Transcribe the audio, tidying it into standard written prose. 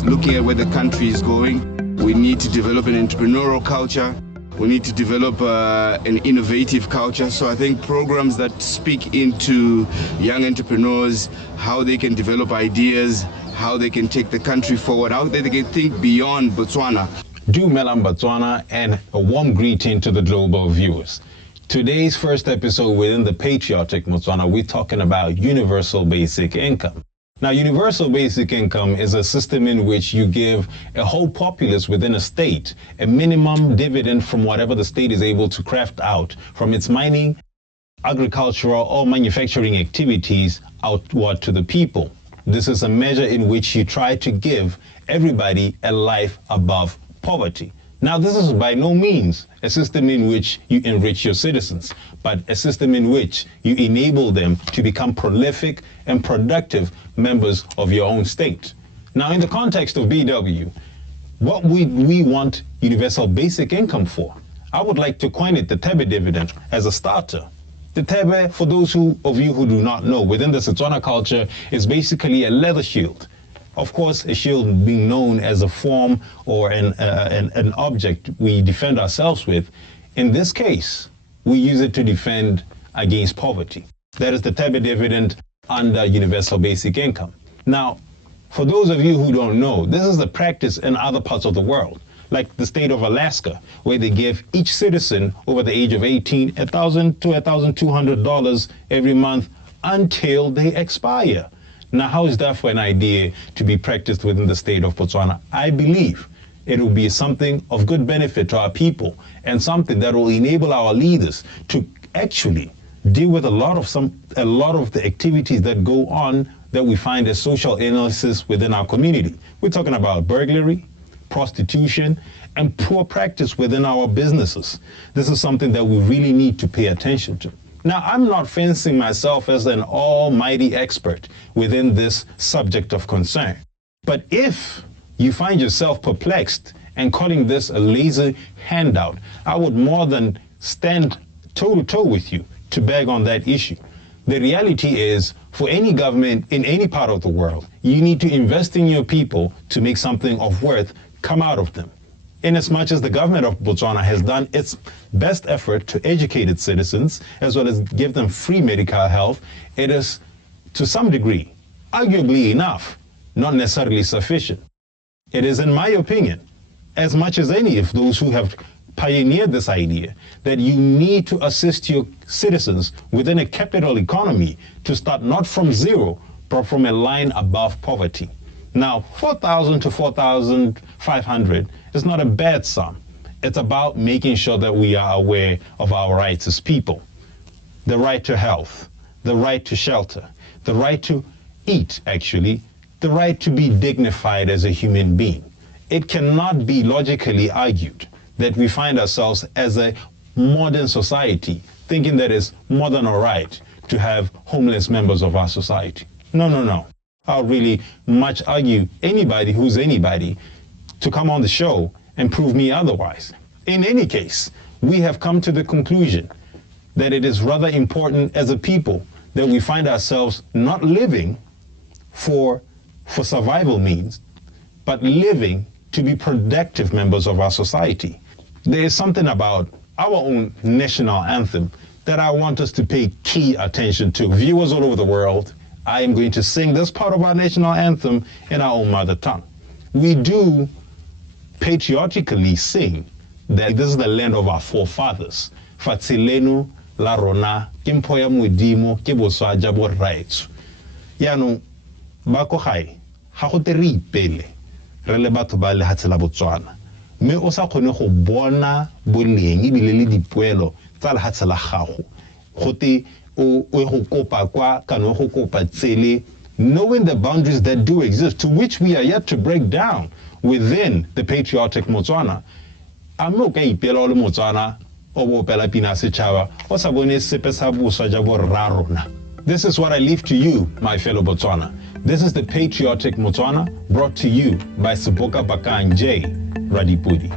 is looking at where the country is going. We need to develop an entrepreneurial culture. We need to develop an innovative culture. So I think programs that speak into young entrepreneurs, how they can develop ideas, how they can take the country forward, how they can think beyond Botswana. Dumelang Botswana, and a warm greeting to the global viewers. Today's first episode within the Patriotic Motswana, we're talking about universal basic income. Now, universal basic income is a system in which you give a whole populace within a state a minimum dividend from whatever the state is able to craft out from its mining, agricultural, or manufacturing activities outward to the people. This is a measure in which you try to give everybody a life above poverty. Now, this is by no means a system in which you enrich your citizens, but a system in which you enable them to become prolific and productive members of your own state. Now, in the context of BW, what would we want universal basic income for? I would like to coin it the Thebe Dividend as a starter. The Thebe, for those of you who do not know, within the Setswana culture, is basically a leather shield. Of course, a shield being known as a form or an object we defend ourselves with. In this case, we use it to defend against poverty. That is the Thebe Dividend under universal basic income. Now, for those of you who don't know, this is the practice in other parts of the world, like the state of Alaska, where they give each citizen over the age of 18 $1,000 to $1,200 every month until they expire. Now, how is that for an idea to be practiced within the state of Botswana? I believe it will be something of good benefit to our people and something that will enable our leaders to actually deal with a lot of the activities that go on that we find as social illnesses within our community. We're talking about burglary, prostitution, and poor practice within our businesses. This is something that we really need to pay attention to. Now, I'm not fancying myself as an almighty expert within this subject of concern. But if you find yourself perplexed and calling this a lazy handout, I would more than stand toe-to-toe with you to beg on that issue. The reality is, for any government in any part of the world, you need to invest in your people to make something of worth come out of them. Inasmuch as the government of Botswana has done its best effort to educate its citizens, as well as give them free medical health, it is, to some degree, arguably enough, not necessarily sufficient. It is, in my opinion, as much as any of those who have pioneered this idea, that you need to assist your citizens within a capital economy to start not from zero, but from a line above poverty. Now, 4,000 to 4,500 is not a bad sum. It's about making sure that we are aware of our rights as people. The right to health, the right to shelter, the right to eat, actually, the right to be dignified as a human being. It cannot be logically argued that we find ourselves as a modern society thinking that it's more than all right to have homeless members of our society. No, no, no. I'll really much argue anybody who's anybody to come on the show and prove me otherwise. In any case, we have come to the conclusion that it is rather important as a people that we find ourselves not living for survival means, but living to be productive members of our society. There is something about our own national anthem that I want us to pay key attention to. Viewers all over the world, I am going to sing this part of our national anthem in our own mother tongue. We do patriotically sing that this is the land of our forefathers. Fatsilenu la rona ke mpho ya modimo ke boswa ja bo raetso. Yaanong ba ko gae ga go te re ipele re le batho ba lehatshe la Botswana, mme o sa kgone go bona boleng ebile le dipoelo tsa lehatshe la gago go te o go kopa kwa kana go kopa tsele, knowing the boundaries that do exist, to which we are yet to break down within the Patriotic Motswana. I'm okay ipela le Motswana o bo pela pina setšhaba o sa bone sepe sa boswa ja bo rarona. This is what I leave to you, my fellow Botswana. This is the Patriotic Motswana, brought to you by Seboka Bakang J. Radipodi.